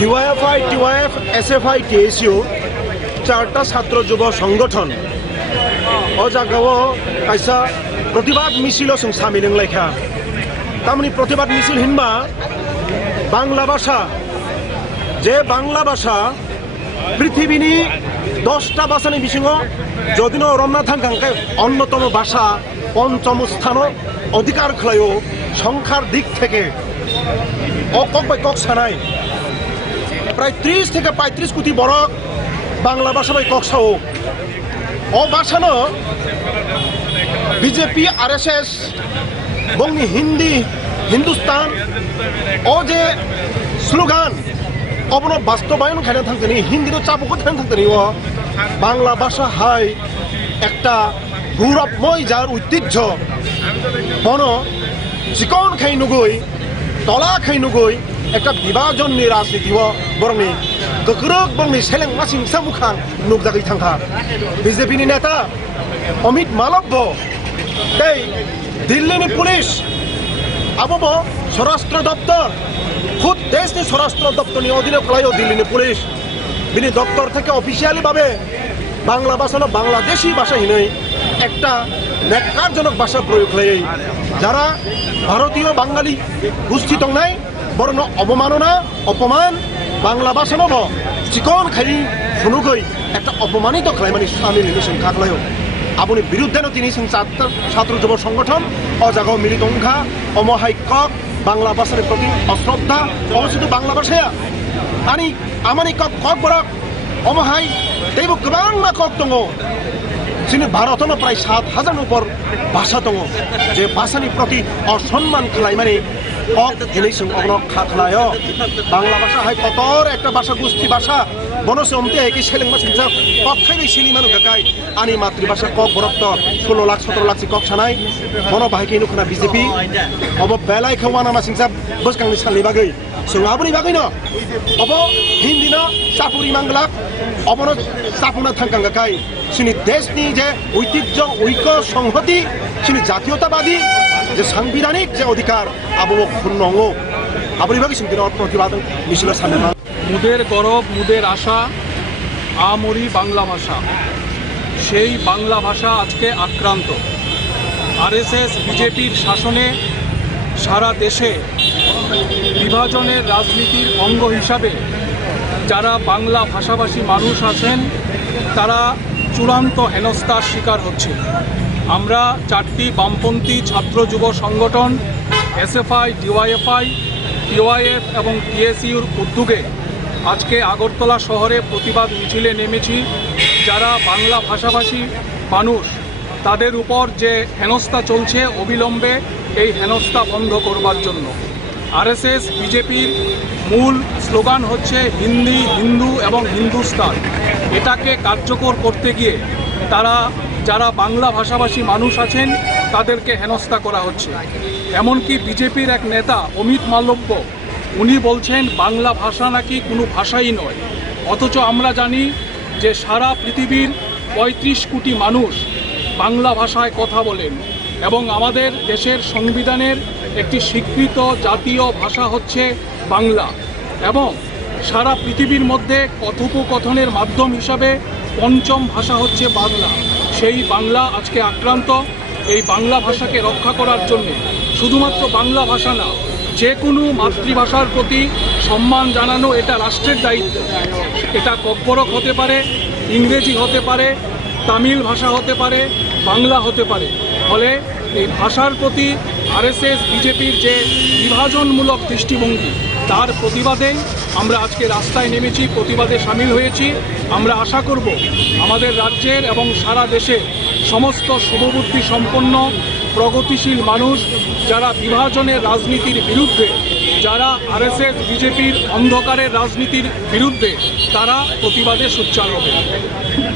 DYFI, TYF, SFI, TSU চারটা ছাত্র যুব সংগঠন ও জায়গাও কাইসা প্রতিবাদ মিছিল সামিল লেখা তারমানে প্রতিবাদ মিছিল হিনবা বাংলা ভাষা যে বাংলা ভাষা পৃথিবীনি 10টা ভাষানি বিশিং যদিও রমনা থাকাঙ্কে অন্যতম ভাষা পঞ্চম স্থান অধিকার খেলায়ও সংখ্যার দিক থেকে অকক বাই কক সানাই প্রায় 30 থেকে 35 কোটি বরক বাংলা ভাষা বাই কক সাও ও ভাষানো বিজেপি আরএসএস বংনি হিন্দি হিন্দুস্তান ও যে স্লোগান অবন বাস্তবায়ন খাইনা থাকতেনি হিন্দির চাপক থাকতে থাকতেনি ও বাংলা ভাষা হাই একটা গৌরবময় যার ঐতিহ্য বন চিকন খাই নুগই তলা খাই নুগই একটা বিভাজননি রাজনীতি বরংনি গোগ্রক বংনি সেলেং মাসিং সামুখাং নুকজাগै थांखा বিজেপিনি নেতা অমিত মালব্য এই দিল্লিনি পুলিশ আবো স্বরাষ্ট্র দপ্তর খুদ দেশনি স্বরাষ্ট্র দপ্তরনি অধীনে ফলাইও দিল্লিনি পুলিশ বিনি দপ্তর থেকে অফিসিয়ালি ভাবে বাংলা ভাষা বাংলাদেশি ভাষা হিনই একটা ন্যাক্কারজনক ভাষা প্রয়োগ খাই যারা ভারতীয় বাঙালি গোষ্ঠী দংনাই বরং অবমাননা অপমান বাংলা ভাষা নব চিকন খাই শুনুগই একটা অপমানিত খাই মানে সামিল সংখ্যা খালায় আপনি বিরুদ্ধে তিনি ছাত্র যুব সংগঠন অজাগাও মিলিত অংখা অমহাইক্য বাংলা ভাষার প্রতি অশ্রদ্ধা অবশ্যই বাংলা ভাষায়া আনি আমানি কক বরক অমহাই তেইব গোबां কক দङ जोंनि भारतनो प्राय 7,000 উপর ভাষা দङ যে ভাষাनि প্রতি অসম্মান খালাইমানি কক হিनै जों अग्न खाखलाय बांला भाषा हाय कतर একটা ভাষা গোষ্ঠী ভাষা বনসে অমতে একি সেলেংমা সিংসা কক খাইবে সিলিমানো গাকাই আনি মাতৃভাষা কক বরক্ত 16 লাখ 17 লাখ কক সানাই বন बाहायके नुखना বিজেপি अब बेलाय खवाना मा सिंसा बसकांनि सालनि बागै जों आबुनि बागै न अब हिन्दी न चापुरि मांगलाक अबनो चापुना थांकां गाकाय जोंनि देशनि जे ঐতিহ্য ঐক্য সংহতি जोंनि জাতীয়তাবাদী যে সাংবিধানিক যে অধিকার আবো ক্ষুণ্ণ আবুনি বাগै जों दिनाव प्रतिबाद मिছিল सानना মুদের গরব মুদের আশা আমরি বাংলা ভাষা সেই বাংলা ভাষা আজকে আক্রান্ত আরএসএস বিজেপির শাসনে সারা দেশে বিভাজনের রাজনীতির অঙ্গ হিসাবে যারা বাংলা ভাষাভাষী মানুষ আছেন তারা চূড়ান্ত হেনস্থার শিকার হচ্ছে আমরা 4টি বামপন্থী ছাত্র যুব সংগঠন এসএফআই, ডিওয়াইএফআই, টিওয়াইএফ এবং টিএসইউর উদ্যোগে আজকে আগরতলা শহরে প্রতিবাদ মিছিলে নেমেছি যারা বাংলা ভাষাভাষী মানুষ তাদের উপর যে হেনস্থা চলছে অবিলম্বে এই হেনস্থা বন্ধ করবার জন্য আরএসএস বিজেপির মূল স্লোগান হচ্ছে হিন্দি হিন্দু এবং হিন্দুস্তান এটাকে কার্যকর করতে গিয়ে তারা যারা বাংলা ভাষাভাষী মানুষ আছেন তাদেরকে হেনস্থা করা হচ্ছে এমনকি বিজেপির এক নেতা অমিত মালব্য উনি বলছেন বাংলা ভাষা নাকি কোনো ভাষাই নয় অথচ আমরা জানি যে সারা পৃথিবীর 35 কোটি মানুষ বাংলা ভাষায় কথা বলেন এবং আমাদের দেশের সংবিধানের একটি স্বীকৃত জাতীয় ভাষা হচ্ছে বাংলা এবং সারা পৃথিবীর মধ্যে কথোপকথনের মাধ্যম হিসাবে পঞ্চম ভাষা হচ্ছে বাংলা সেই বাংলা আজকে আক্রান্ত এই বাংলা ভাষাকে রক্ষা করার জন্য শুধুমাত্র বাংলা ভাষা না যে কোনো মাতৃভাষার প্রতি সম্মান জানানো এটা রাষ্ট্রের দায়িত্ব এটা ককবরক হতে পারে ইংরেজি হতে পারে তামিল ভাষা হতে পারে বাংলা হতে পারে ফলে এই ভাষার প্রতি আরএসএস বিজেপির যে বিভাজনমূলক দৃষ্টিভঙ্গি তার প্রতিবাদে আমরা আজকে রাস্তায় নেমেছি প্রতিবাদে সামিল হয়েছি আমরা আশা করব আমাদের রাজ্যের এবং সারা দেশের সমস্ত শুভবুদ্ধি সম্পন্ন প্রগতিশীল মানুষ যারা বিভাজনের রাজনীতির বিরুদ্ধে যারা আরএসএস বিজেপির অন্ধকারের রাজনীতির বিরুদ্ধে তারা প্রতিবাদে সোচ্চার হবে।